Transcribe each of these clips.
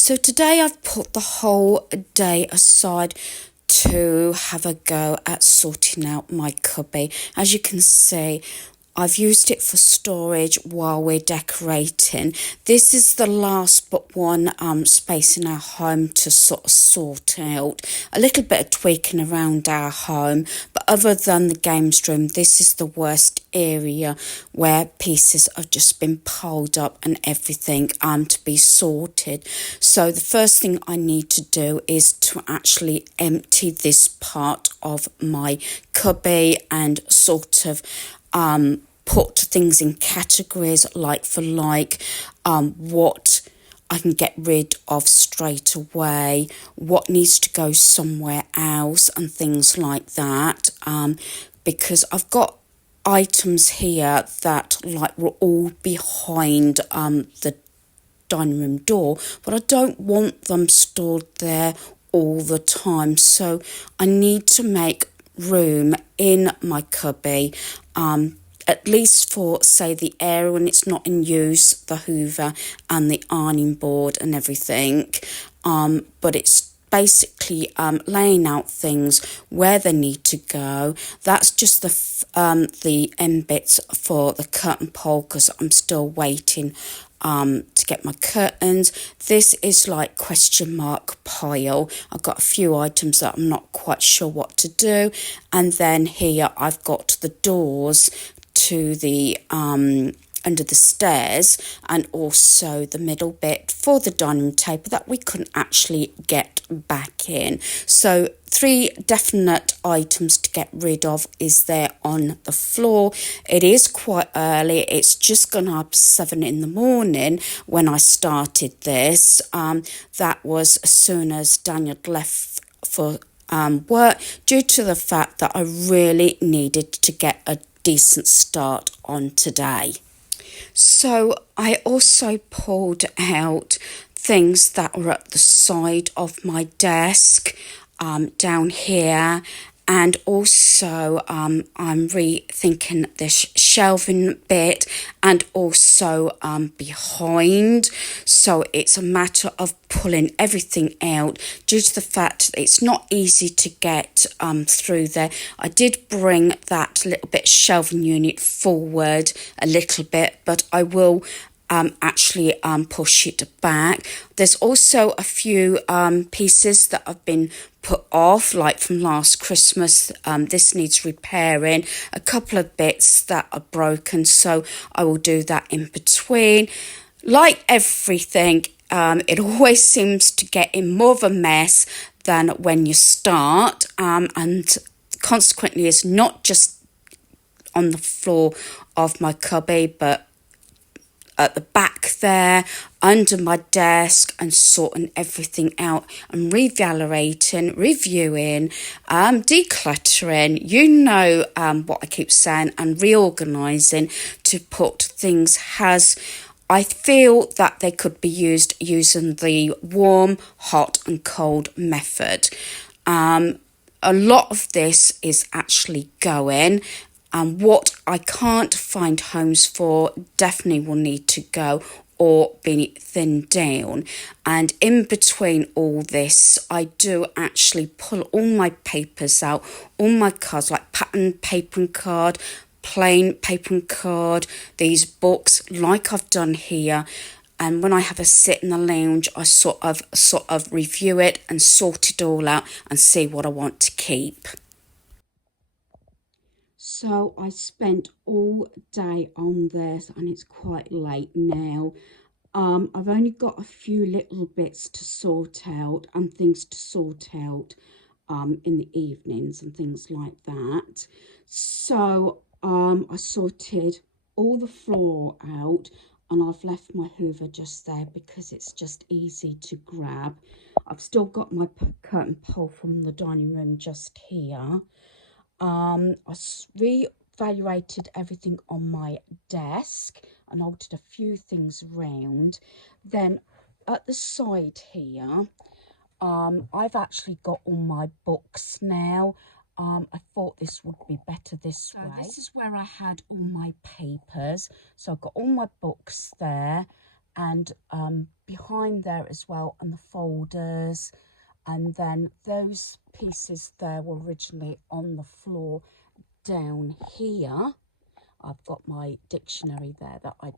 So today I've put the whole day aside to have a go at sorting out my cubby. As you can see, I've used it for storage while we're decorating. This is the last but one space in our home to sort out. A little bit of tweaking around our home, but other than the games room, this is the worst area where pieces have just been piled up and everything to be sorted. So the first thing I need to do is to actually empty this part of my cubby and sort of put things in categories like for like, what I can get rid of straight away, what needs to go somewhere else and things like that, because I've got items here that like were all behind the dining room door, but I don't want them stored there all the time, so I need to make room in my cubby, at least for, say, the area when it's not in use, the hoover and the ironing board and everything, but it's basically laying out things where they need to go. That's just the end bits for the curtain pole, because I'm still waiting to get my curtains. This is like question mark pile. I've got a few items that I'm not quite sure what to do, and then here I've got the doors to the under the stairs, and also the middle bit for the dining room table that we couldn't actually get back in. So 3 definite items to get rid of is there on the floor. It is quite early. It's just gone up 7 in the morning when I started this. That was as soon as Daniel left for work, due to the fact that I really needed to get a decent start on today. So I also pulled out things that were at the side of my desk, down here, and also I'm rethinking this shelving bit and also behind. So it's a matter of pulling everything out due to the fact that it's not easy to get through there. I did bring that little bit shelving unit forward a little bit, but I will actually push it back. There's also a few pieces that have been put off, like from last Christmas. This needs repairing. A couple of bits that are broken, so I will do that in between. Like everything, it always seems to get in more of a mess than when you start, and consequently it's not just on the floor of my cubby, but at the back there, under my desk, and sorting everything out and reevaluating, reviewing, decluttering, you know what I keep saying, and reorganizing to put things as I feel that they could be used using the warm, hot and cold method. A lot of this is actually going, and what I can't find homes for definitely will need to go or be thinned down. And in between all this, I do actually pull all my papers out, all my cards, like pattern paper and card, plain paper and card, these books like I've done here. And when I have a sit in the lounge, I sort of review it and sort it all out and see what I want to keep. So I spent all day on this, and it's quite late now. I've only got a few little bits to sort out and things to sort out in the evenings and things like that. So I sorted all the floor out, and I've left my hoover just there because it's just easy to grab. I've still got my curtain pole from the dining room just here. I reevaluated everything on my desk and altered a few things around. Then at the side here, I've actually got all my books now. I thought this would be better this way. This is where I had all my papers. So I've got all my books there, and behind there as well, and the folders. And then those pieces there were originally on the floor down here. I've got my dictionary there that I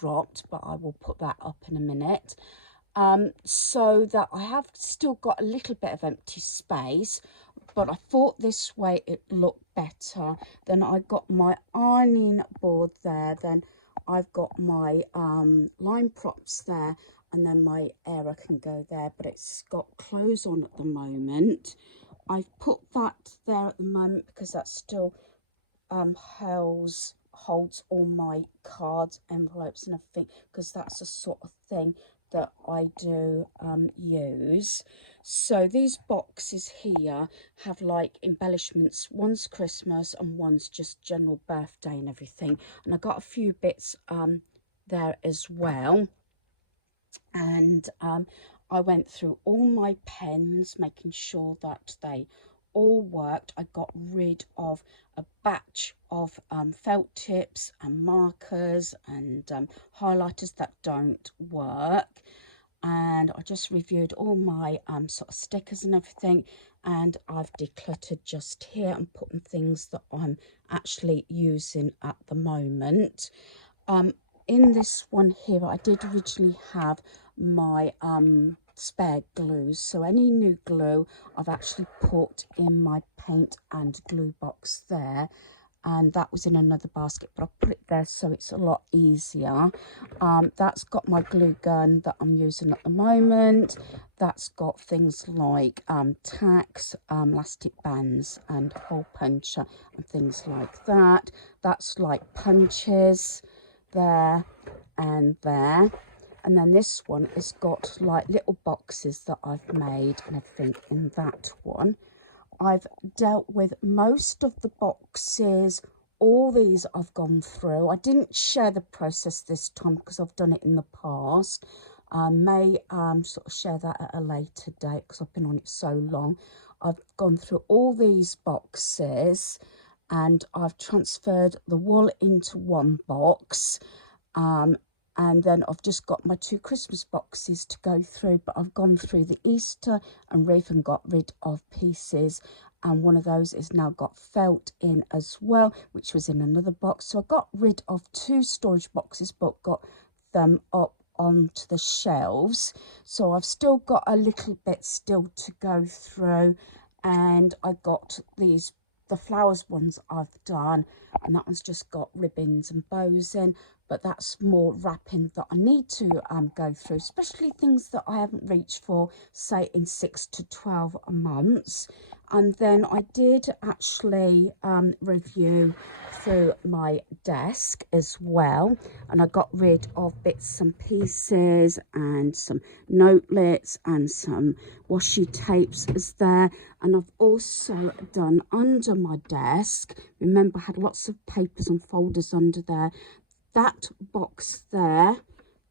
dropped, but I will put that up in a minute. So that I have still got a little bit of empty space, but I thought this way it looked better. Then I got my ironing board there, then I've got my line props there, and then my error can go there, but it's got clothes on at the moment. I've put that there at the moment because that still holds all my cards, envelopes and everything, because that's the sort of thing that I do use. So these boxes here have like embellishments. One's Christmas and one's just general birthday and everything. And I got a few bits there as well. And I went through all my pens, making sure that they all worked. I got rid of a batch of felt tips and markers and highlighters that don't work. And I just reviewed all my sort of stickers and everything, and I've decluttered just here and putting things that I'm actually using at the moment. In this one here, I did originally have my spare glues, so any new glue I've actually put in my paint and glue box there, and that was in another basket, but I put it there so it's a lot easier. That's got my glue gun that I'm using at the moment. That's got things like tacks, elastic bands and hole puncher and things like that. That's like punches there and there. And then this one has got like little boxes that I've made and everything in that one. I've dealt with most of the boxes. All these I've gone through. I didn't share the process this time because I've done it in the past. I may sort of share that at a later date because I've been on it so long. I've gone through all these boxes and I've transferred the wool into one box. And then I've just got my 2 Christmas boxes to go through, but I've gone through the Easter and wreath and got rid of pieces, and one of those is now got felt in as well, which was in another box. So I got rid of 2 storage boxes but got them up onto the shelves. So I've still got a little bit still to go through, and I got the flowers ones I've done, and that one's just got ribbons and bows in, but that's more wrapping that I need to go through, especially things that I haven't reached for, say in 6 to 12 months. And then I did actually review through my desk as well, and I got rid of bits and pieces and some notelets and some washi tapes is there. And I've also done under my desk, remember I had lots of papers and folders under there. That box there,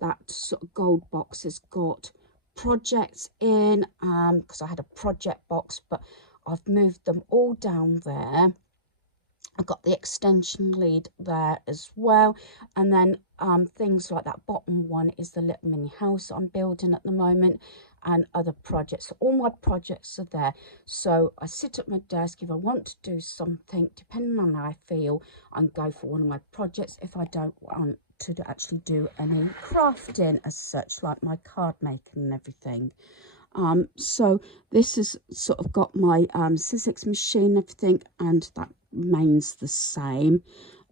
that sort of gold box, has got projects in, because I had a project box, but I've moved them all down there. I've got the extension lead there as well, and then things like that bottom one is the little mini house I'm building at the moment, and other projects. So all my projects are there. So I sit at my desk. If I want to do something, depending on how I feel, I can go for one of my projects. If I don't want to actually do any crafting as such, like my card making and everything. So this has sort of got my Sizzix machine and everything, and that remains the same.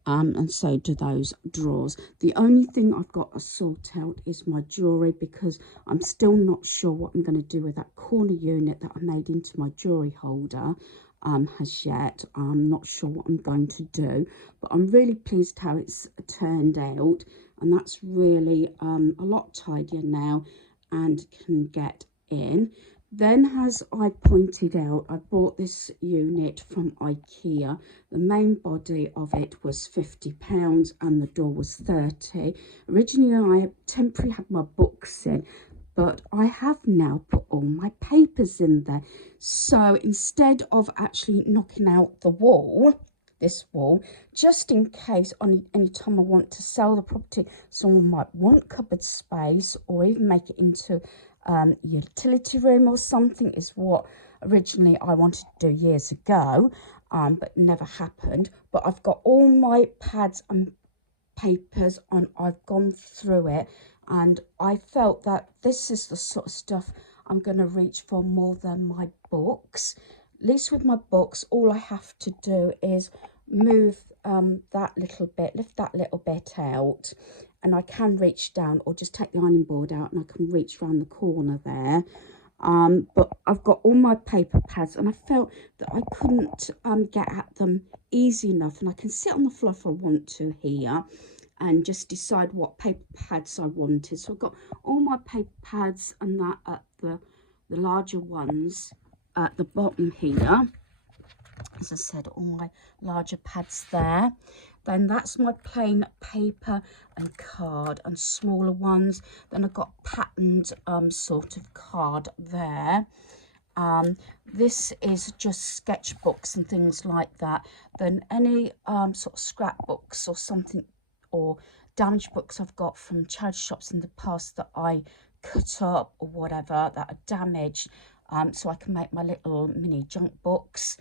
And so do those drawers. The only thing I've got to sort out is my jewellery, because I'm still not sure what I'm going to do with that corner unit that I made into my jewellery holder as yet. I'm not sure what I'm going to do, but I'm really pleased how it's turned out, and that's really a lot tidier now and can get in. Then, as I pointed out, I bought this unit from IKEA. The main body of it was £50 and the door was 30. Originally, I temporarily had my books in, but I have now put all my papers in there. So instead of actually knocking out the wall, this wall, just in case any time I want to sell the property, someone might want cupboard space, or even make it into utility room or something, is what originally I wanted to do years ago, but never happened. But I've got all my pads and papers on. I've gone through it, and I felt that this is the sort of stuff I'm going to reach for more than my books. At least with my books, all I have to do is move that little bit, lift that little bit out, and I can reach down, or just take the ironing board out and I can reach around the corner there. But I've got all my paper pads, and I felt that I couldn't get at them easy enough, and I can sit on the floor if I want to here and just decide what paper pads I wanted. So I've got all my paper pads and that at the larger ones at the bottom here. As I said, all my larger pads there. Then that's my plain paper and card, and smaller ones. Then I've got patterned sort of card there. This is just sketchbooks and things like that. Then any sort of scrapbooks or something, or damaged books I've got from charity shops in the past that I cut up or whatever that are damaged, so I can make my little mini junk books.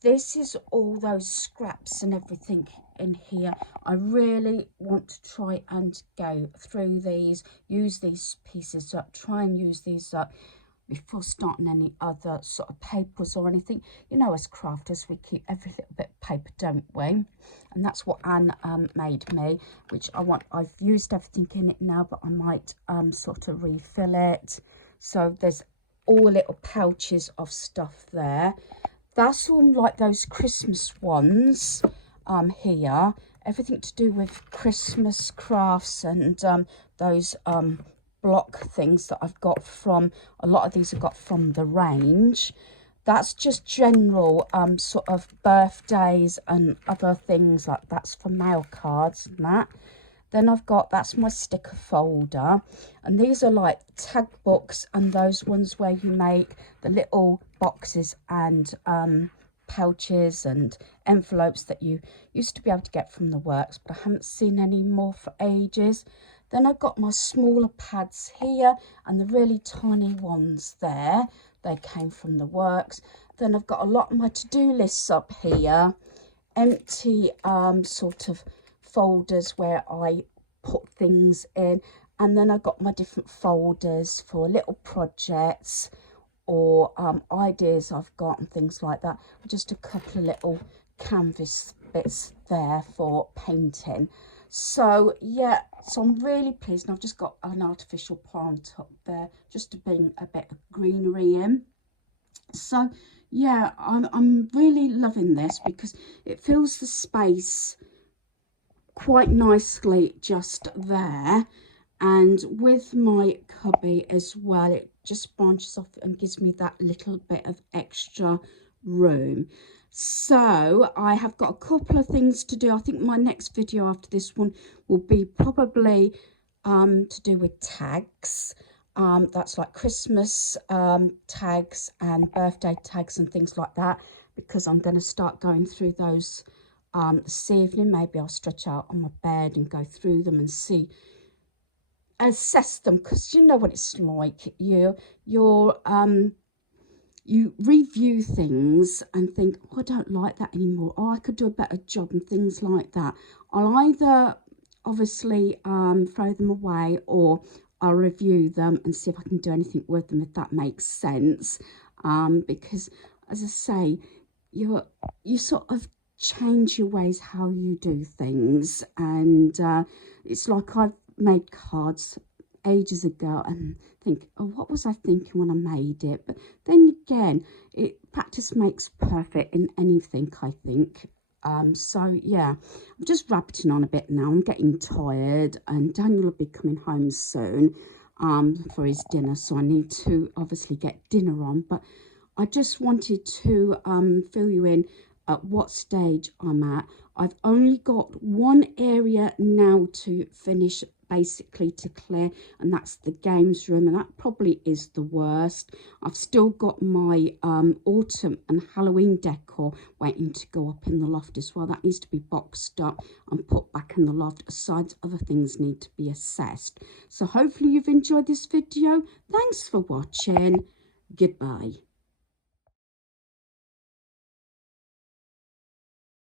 This is all those scraps and everything in here. I really want to try and go through these, use these pieces up, try and use these up before starting any other sort of papers or anything. You know, as crafters, we keep every little bit of paper, don't we? And that's what Anne made me, which I want. I've used everything in it now, but I might sort of refill it. So there's all little pouches of stuff there. That's all like those Christmas ones here. Everything to do with Christmas crafts and those block things that I've got from, a lot of these I've got from the range. That's just general sort of birthdays and other things, like that's for mail cards and that. Then I've got, that's my sticker folder, and these are like tag books and those ones where you make the little boxes and pouches and envelopes that you used to be able to get from the works, but I haven't seen any more for ages. Then I've got my smaller pads here and the really tiny ones there. They came from the works. Then I've got a lot of my to-do lists up here, empty sort of folders where I put things in. And then I've got my different folders for little projects or ideas I've got and things like that. Just a couple of little canvas bits there for painting. So yeah, so I'm really pleased, and I've just got an artificial plant up there just to bring a bit of greenery in. So yeah, I'm really loving this because it fills the space quite nicely just there, and with my cubby as well, it just branches off and gives me that little bit of extra room. So I have got a couple of things to do. I think my next video after this one will be probably to do with tags. That's like Christmas tags and birthday tags and things like that, because I'm going to start going through those this evening. Maybe I'll stretch out on my bed and go through them and see, assess them, because you know what it's like. You review things and think, oh, I don't like that anymore. Oh, I could do a better job and things like that. I'll either obviously throw them away, or I'll review them and see if I can do anything with them, if that makes sense. Because as I say, you sort of change your ways how you do things, and it's like I've made cards ages ago and think, oh, what was I thinking when I made it? But then again, practice makes perfect in anything, I think. So yeah, I'm just rabbiting on a bit now. I'm getting tired, and Daniel will be coming home soon for his dinner, so I need to obviously get dinner on. But I just wanted to fill you in at what stage I'm at. I've only got one area now to finish basically to clear, and that's the games room, and that probably is the worst. I've still got my autumn and Halloween decor waiting to go up in the loft as well. That needs to be boxed up and put back in the loft, aside other things need to be assessed. So hopefully you've enjoyed this video. Thanks for watching. Goodbye.